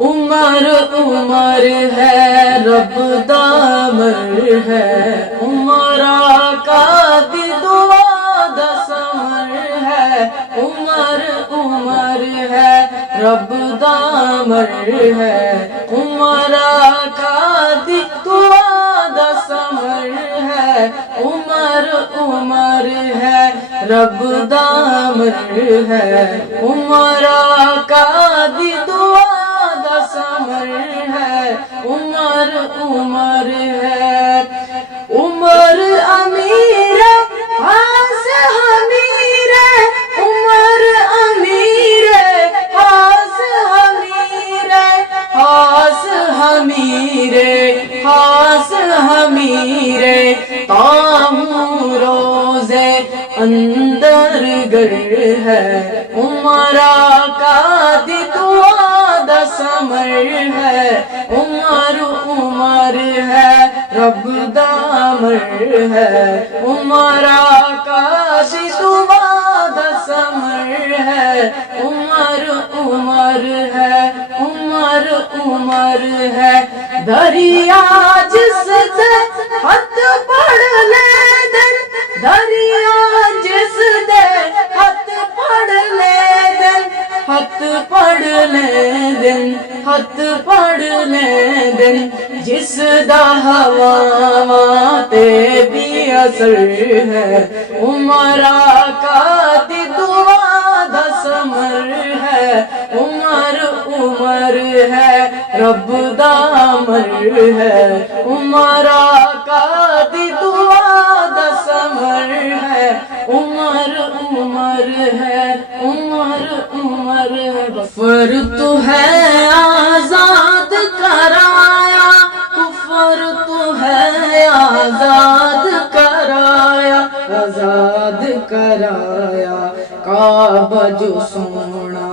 عمر عمر ہے رب دا امر ہے، عمر آقا دی دعا دا سمر ہے، عمر عمر ہے رب دا امر ہے، عمر آقا دی دعا دا سمر ہے، عمر عمر ہے رب دا امر ہے، عمر آقا دی دعا سمر ہے، عمر عمر ہے، عمر امیر خاص حمیر، عمر امیر خاص حمیر، خاص حمیر خاص حمیر، تاہوں روزے اندر گر ہے، عمر آقا دی دعا دا سمر ہے، عمر عمر ہے رب دا امر ہے، عمر آقا دی دعا دا سمر ہے، عمر عمر ہے، عمر عمر ہے، دریا جس دے ہاتھ پڑھ لے دن، دریا جس دے ہاتھ پڑھ لے دن، ہاتھ پڑھ لے دن، ہاتھ پڑھ لے دن، جس دا ہواواں تے بھی اثر ہے، عمر آقا دی دعا دا سمر ہے، عمر عمر ہے رب دا امر ہے، عمر آقا دی دعا دا سمر ہے، عمر عمر ہے، عمر عمر ہے، کفر تو ہے آزاد کرایا، کفر تو ہے آزاد کرایا، آزاد کرایا، کعبہ جو سونا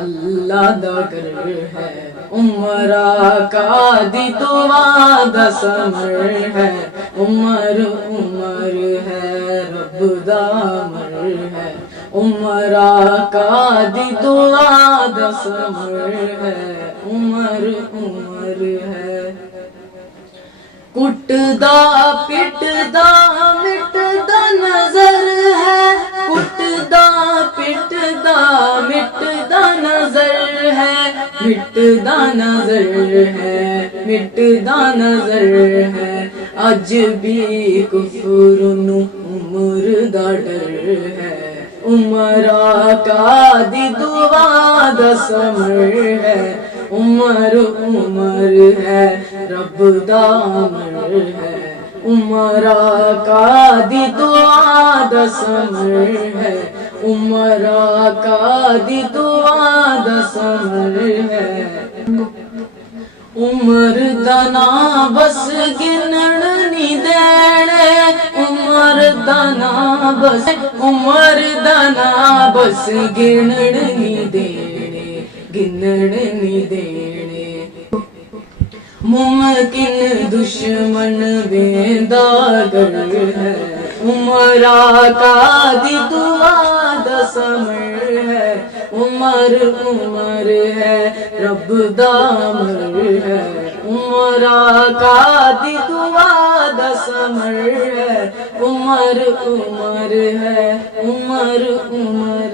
اللہ دا گھر ہے، عمر آقا دی دعا دا سمر ہے، عمر عمر ہے رب دا امر ہے، عمر آقا دی دعا دا سمر ہے، عمر عمر ہے، کٹدا پٹدا مٹدا نظر ہے، کٹدا پٹدا مٹدا نظر ہے، مٹدا نظر ہے، مٹدا نظر ہے، اج بھی کفر نو عمر دا ڈر ہے، عمر آقا دی دعا دا سمر ہے، عمر عمر ہے رب دا امر ہے، عمر آقا دی دعا دا سمر ہے، عمر آقا دی دعا دا سمر ہے، عمر دا نام بس گنن نہیں دینے، عمر دا نام بس، عمر دا نام بس گنن نہیں دینے، گنن نہیں دینے، ممکن دشمن ویندا گر ہے، عمر آقا دی دعا دا سمر ہے، عمر عمر ہے رب دا امر ہے، عمر آقا دی دعا دا سمر ہے، عمر عمر ہے، عمر عمر